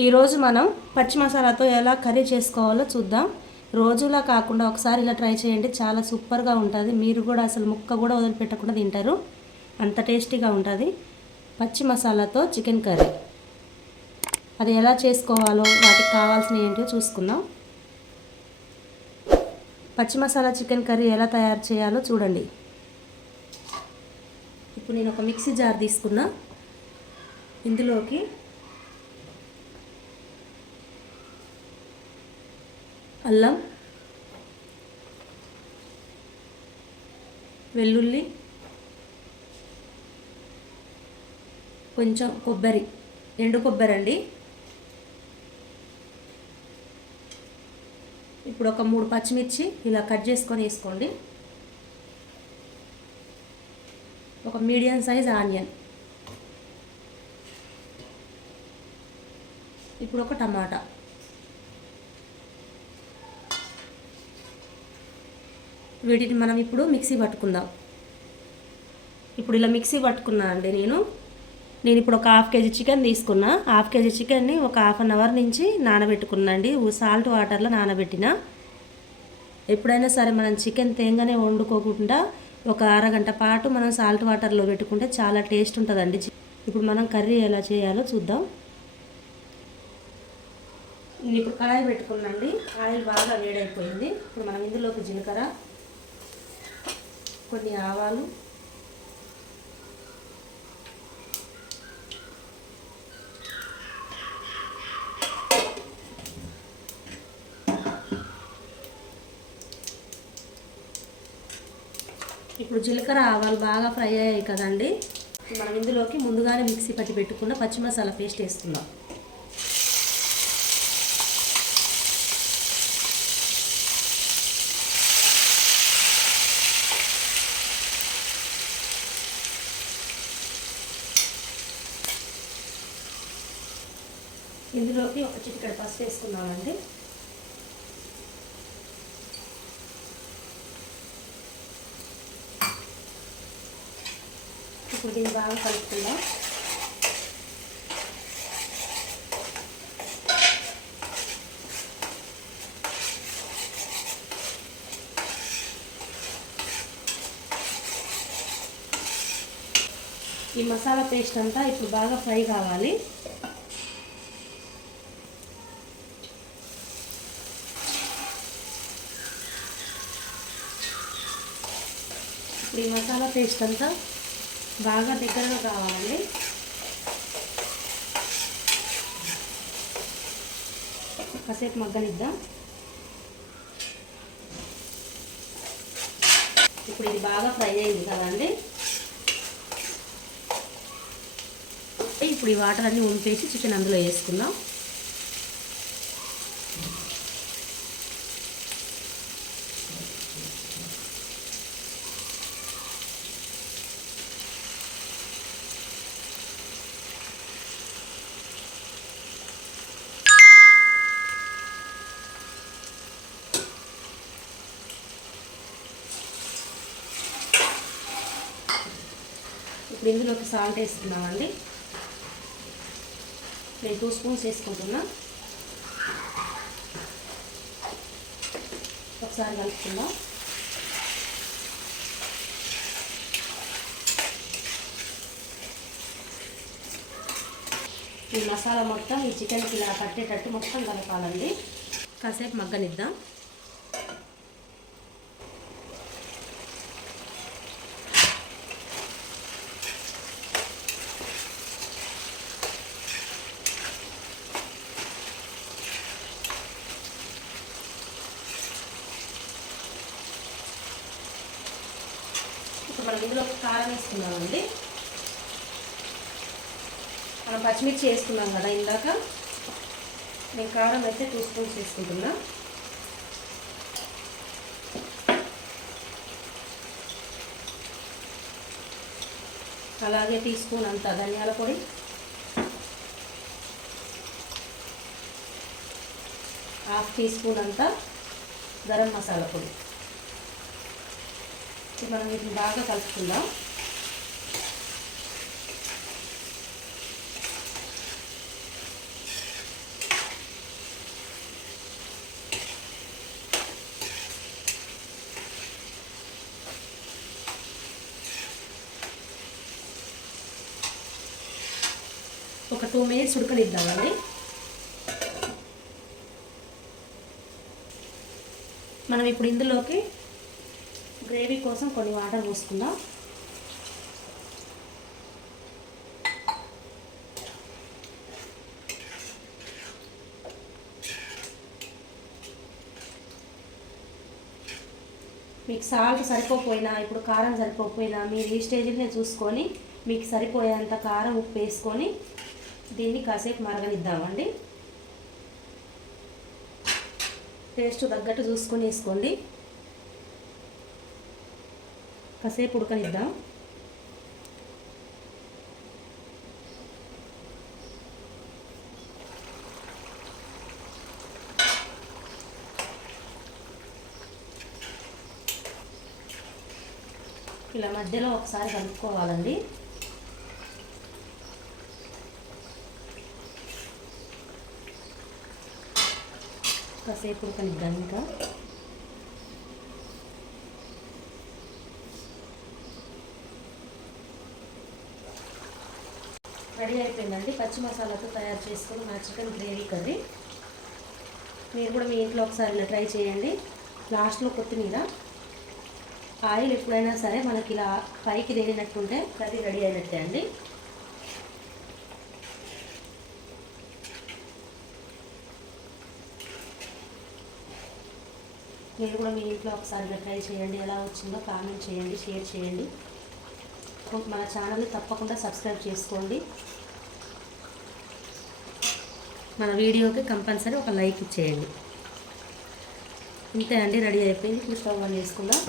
ఈరోజు మనం పచ్చి మసాలాతో ఎలా కర్రీ చేసుకోవాలో చూద్దాం. రోజులా కాకుండా ఒకసారి ఇలా ట్రై చేయండి, చాలా సూపర్గా ఉంటుంది. మీరు కూడా అసలు ముక్క కూడా వదిలిపెట్టకుండా తింటారు, అంత టేస్టీగా ఉంటుంది. పచ్చి మసాలాతో చికెన్ కర్రీ అది ఎలా చేసుకోవాలో, వాటికి కావాల్సినవి ఏంటో చూసుకుందాం. పచ్చి మసాలా చికెన్ కర్రీ ఎలా తయారు చేయాలో చూడండి. ఇప్పుడు నేను ఒక మిక్సీ జార్ తీసుకున్నా. ఇందులోకి అల్లం, వెల్లుల్లి, కొంచెం కొబ్బరి, ఎండు కొబ్బరి అండి. ఇప్పుడు ఒక 3 పచ్చిమిర్చి ఇలా కట్ చేసుకొని వేసుకోండి. ఒక మీడియం సైజ్ ఆనియన్, ఇప్పుడు ఒక టమాటా, వీటిని మనం ఇప్పుడు మిక్సీ పట్టుకుందాం. ఇప్పుడు ఇలా మిక్సీ పట్టుకున్నా అండి. నేను ఇప్పుడు ఒక 1/2 kg చికెన్ తీసుకున్నా. 1/2 kg చికెన్ని ఒక 1/2 అవర్ నుంచి నానబెట్టుకున్నా అండి, సాల్ట్ వాటర్లో నానబెట్టిన. ఎప్పుడైనా సరే మనం చికెన్ తేంగానే వండుకోకుండా ఒక అరగంట పాటు మనం సాల్ట్ వాటర్లో పెట్టుకుంటే చాలా టేస్ట్ ఉంటుందండి. ఇప్పుడు మనం కర్రీ ఎలా చేయాలో చూద్దాం. నేను ఇప్పుడు కడాయి పెట్టుకున్నాండి. ఆయిల్ బాగా వేడైపోయింది. ఇప్పుడు మనం ఇందులోకి జీలకర్ర, కొన్ని ఆవాలు, ఇప్పుడు జీలకర్ర ఆవాలు బాగా ఫ్రై అయ్యాయి కదండి. మనం ఇందులోకి ముందుగానే మిక్సీ పట్టి పెట్టుకున్న పచ్చి మసాలా పేస్ట్ వేస్తున్నాం. ఇందులోకి ఒక చిటికెడు పసుపు వేసుకున్నామండి. ఇప్పుడు దీన్ని బాగా కలుపుకుందాం. ఈ మసాలా పేస్ట్ అంతా ఇప్పుడు బాగా ఫ్రై కావాలి. ఇప్పుడు ఈ మసాలా పేస్ట్ అంతా బాగా దగ్గరగా కావాలి. కాసేపు మగ్గనిద్దాం. ఇప్పుడు ఇది బాగా ఫ్రై అయింది కదండి. ఇప్పుడు ఈ వాటర్ అన్నీ వంపేసి చికెన్ అందులో వేసుకుందాం. ఇప్పుడు ఇందులోకి సాల్ట్ వేసుకున్నామండి. నేను 2 స్పూన్స్ వేసుకుంటున్నా. ఒకసారి కలుపుకుందాం. ఈ మసాలా మొత్తం ఈ చికెన్కి ఇలా కట్టేటట్టు మొత్తం కలపాలండి. కాసేపు మగ్గనిద్దాం. ఇప్పుడు మనం ఇందులో కారం వేసుకున్నామండి. మనం పచ్చిమిర్చి వేసుకున్నాం కదా ఇందాక. నేను కారం అయితే 2 స్పూన్స్ వేసుకుంటున్నా. అలాగే టీ స్పూన్ అంతా ధనియాల పొడి, హాఫ్ టీ స్పూన్ అంతా గరం మసాలా పొడి. మనం వీటిని బాగా కలుపుకుందాం. ఒక 2 మినిట్స్ ఉడకనిద్దామండి. మనం ఇప్పుడు ఇందులోకి గ్రేవీ కోసం కొన్ని వాటర్ పోసుకుందాం. మీకు సాల్ట్ సరిపోకపోయినా, ఇప్పుడు కారం సరిపోకపోయినా మీరు ఈ స్టేజ్ని చూసుకొని మీకు సరిపోయేంత కారం ఉప్పు వేసుకొని దీన్ని కాసేపు మరగనిద్దామండి. టేస్ట్ తగ్గట్టు చూసుకొని వేసుకోండి. కాసేపు ఉడకనిద్దాం. ఇలా మధ్యలో ఒకసారి కలుపుకోవాలండి. కాసేపు ఉడకనిద్దాం. ఇంకా రెడీ అయిపోయిందండి పచ్చి మసాలాతో తయారు చేసుకుని మా చికెన్ గ్రేవీ కర్రీ. మీరు కూడా మీ ఇంట్లో ఒకసారి ఇలా ట్రై చేయండి. లాస్ట్లో కొత్తిమీర. ఆయిల్ ఎప్పుడైనా సరే మనకి ఇలా పైకి తేలినట్టుంటే కర్రీ రెడీ అయినట్టే అండి. మీరు కూడా మీ ఇంట్లో ఒకసారి ఇలా ట్రై చేయండి. ఎలా వచ్చిందో కామెంట్ చేయండి, షేర్ చేయండి. మన ఛానల్ని తప్పకుండా సబ్స్క్రైబ్ చేసుకోండి. మన వీడియోకి కంపల్సరీ ఒక లైక్ ఇచ్చేయండి. ఇంతే అండి, రెడీ అయిపోయింది. ఇప్పుడు స్టవ్ ఆన్ చేసుకుందాం.